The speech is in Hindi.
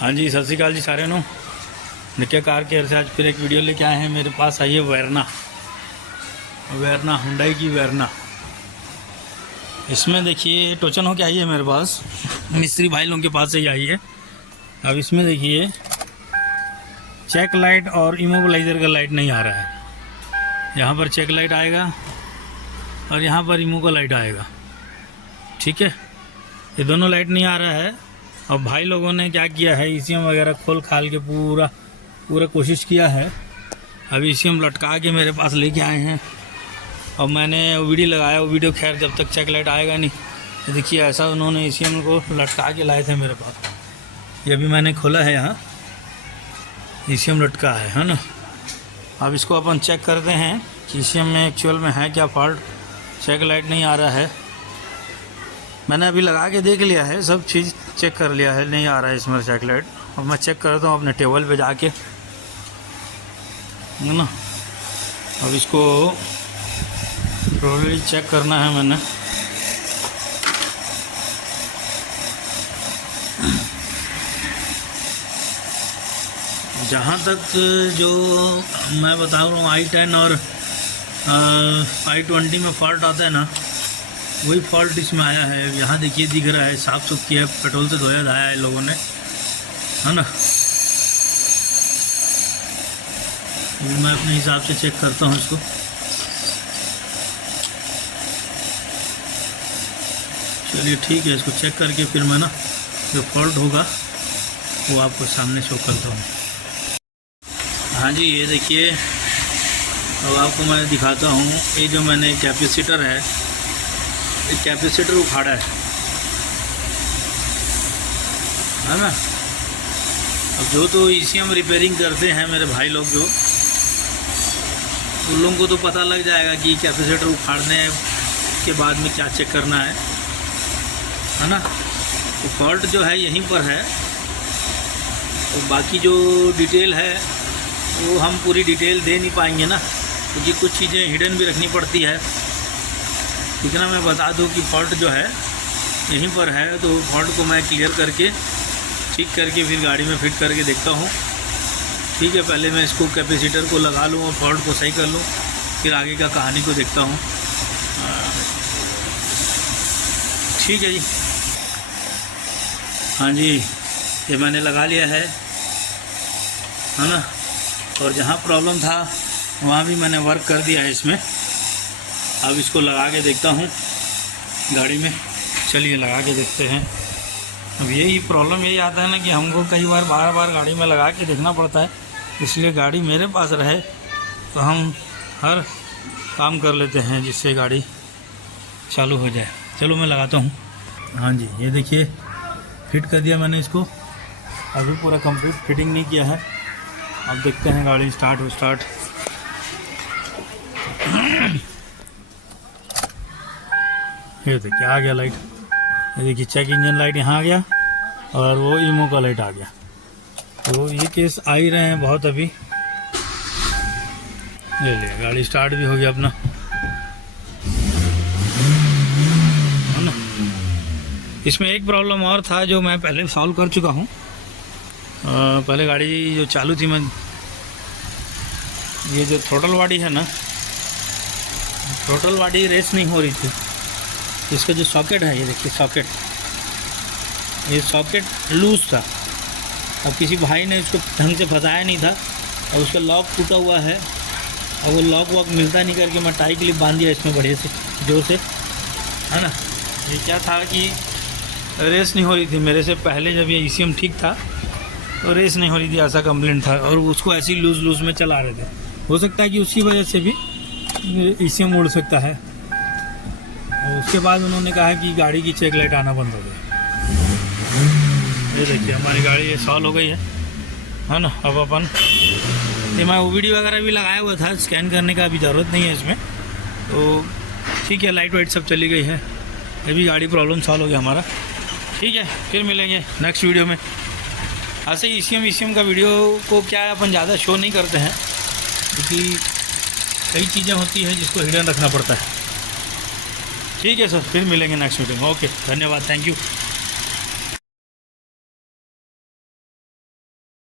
हाँ जी, सत श्रीकाल जी सारे नो नित्या कार केयर से आज फिर एक वीडियो लेके आए हैं। मेरे पास आई है वेरना हुंडई की वेरना। इसमें देखिए टोचन होके आई है मेरे पास, मिस्त्री भाई लोगों के पास से ही आई है। अब इसमें देखिए चेक लाइट और इमोबिलाइज़र का लाइट नहीं आ रहा है। यहाँ पर चेक लाइट आएगा और यहाँ पर इमो का लाइट आएगा। ठीक है, ये दोनों लाइट नहीं आ रहा है। और भाई लोगों ने क्या किया है, ईसीएम वगैरह खोल खाल के पूरा कोशिश किया है। अब ईसीएम लटका के मेरे पास लेके आए हैं और मैंने वीडियो लगाया। वो वीडियो खैर जब तक चेक लाइट आएगा नहीं, तो देखिए ऐसा उन्होंने ईसीएम को लटका के लाए थे मेरे पास। ये अभी मैंने खोला है, यहाँ ईसीएम लटका है ना। अब इसको अपन चेक करते हैं कि ईसीएम में एक्चुअल में है क्या फॉल्ट। चेक लाइट नहीं आ रहा है। मैंने अभी लगा के देख लिया है, सब चीज़ चेक कर लिया है, नहीं आ रहा है इसमें चेक लाइट। अब मैं चेक करता हूँ अपने टेबल पे जाके, है ना। अब इसको प्रोबेबली चेक करना है मैंने। जहाँ तक जो मैं बता रहा हूँ i10 और i20 में फॉल्ट आता है ना, वही फॉल्ट इसमें आया है। यहाँ देखिए दिख रहा है, साफ सुथ किया है, पेट्रोल से धोया धाया है लोगों ने, है ना। मैं अपने हिसाब से चेक करता हूँ इसको। चलिए ठीक है, इसको चेक करके फिर मैं ना जो फॉल्ट होगा वो आपको सामने शो करता हूँ। हाँ जी, ये देखिए, अब आपको मैं दिखाता हूँ। ये जो मैंने कैपेसिटर है, एक कैपेसिटर उखाड़ा है ना। अब जो तो ईसीएम रिपेयरिंग करते हैं मेरे भाई लोग, जो उन लोगों को तो पता लग जाएगा कि कैपेसिटर उखाड़ने के बाद में क्या चेक करना है ना। तो फॉल्ट जो है यहीं पर है। तो बाकी जो डिटेल है वो हम पूरी डिटेल दे नहीं पाएंगे ना, क्योंकि कुछ चीज़ें हिडन भी रखनी पड़ती है। इतना मैं बता दूं कि फॉल्ट जो है यहीं पर है। तो फॉल्ट को मैं क्लियर करके ठीक करके फिर गाड़ी में फिट करके देखता हूँ। ठीक है, पहले मैं इसको कैपेसिटर को लगा लूँ और फॉल्ट को सही कर लूँ, फिर आगे का कहानी को देखता हूँ। ठीक है जी। हाँ जी, ये मैंने लगा लिया है ना। और जहाँ प्रॉब्लम था वहाँ भी मैंने वर्क कर दिया है इसमें। अब इसको लगा के देखता हूँ गाड़ी में। चलिए लगा के देखते हैं। अब यही प्रॉब्लम यही आता है ना कि हमको कई बार बार बार गाड़ी में लगा के देखना पड़ता है। इसलिए गाड़ी मेरे पास रहे तो हम हर काम कर लेते हैं जिससे गाड़ी चालू हो जाए। चलो मैं लगाता हूँ। हाँ जी, ये देखिए फिट कर दिया मैंने इसको। अभी पूरा कंप्लीट फिटिंग नहीं किया है। अब देखते हैं गाड़ी स्टार्ट। ये देखिए आ गया लाइट। ये देखिए चेक इंजन लाइट यहाँ आ गया और वो ईमो का लाइट आ गया। तो ये केस आ ही रहे हैं बहुत अभी। ले लिया, गाड़ी स्टार्ट भी हो गया अपना, है ना। इसमें एक प्रॉब्लम और था जो मैं पहले सॉल्व कर चुका हूँ। पहले गाड़ी जो चालू थी, मैं ये जो थ्रोटल बॉडी है ना, थ्रोटल बॉडी रेस नहीं हो रही थी। इसका जो सॉकेट है, ये देखिए सॉकेट, ये सॉकेट लूज था। अब किसी भाई ने इसको ढंग से फंसाया नहीं था और उसका लॉक टूटा हुआ है और वो लॉक वॉक मिलता नहीं करके मैं टाई क्लिप बांध दिया इसमें बढ़िया से जोर से, है ना। ये क्या था कि रेस नहीं हो रही थी मेरे से पहले, जब ये ईसीएम ठीक था तो रेस नहीं हो रही थी, ऐसा कंप्लेंट था। और उसको ऐसे ही लूज़ में चला रहे थे। हो सकता है कि उसकी वजह से भी ईसीएम उड़ सकता है। और उसके बाद उन्होंने कहा कि गाड़ी की चेक लाइट आना बंद हो गई। ये देखिए हमारी गाड़ी ये सॉल्व हो गई है ना। अब अपन ये मैं वो वीडियो वगैरह भी लगाया हुआ था, स्कैन करने का अभी ज़रूरत नहीं है इसमें। तो ठीक है, लाइट वाइट सब चली गई है। ये भी गाड़ी प्रॉब्लम सॉल्व हो गया हमारा। ठीक है, फिर मिलेंगे नेक्स्ट वीडियो में। ऐसे ईसीएम का वीडियो को क्या है, अपन ज़्यादा शो नहीं करते हैं क्योंकि कई चीज़ें होती हैं जिसको हिडन रखना पड़ता है। ठीक है सर, फिर मिलेंगे नेक्स्ट वीडियो में। ओके, धन्यवाद, थैंक यू।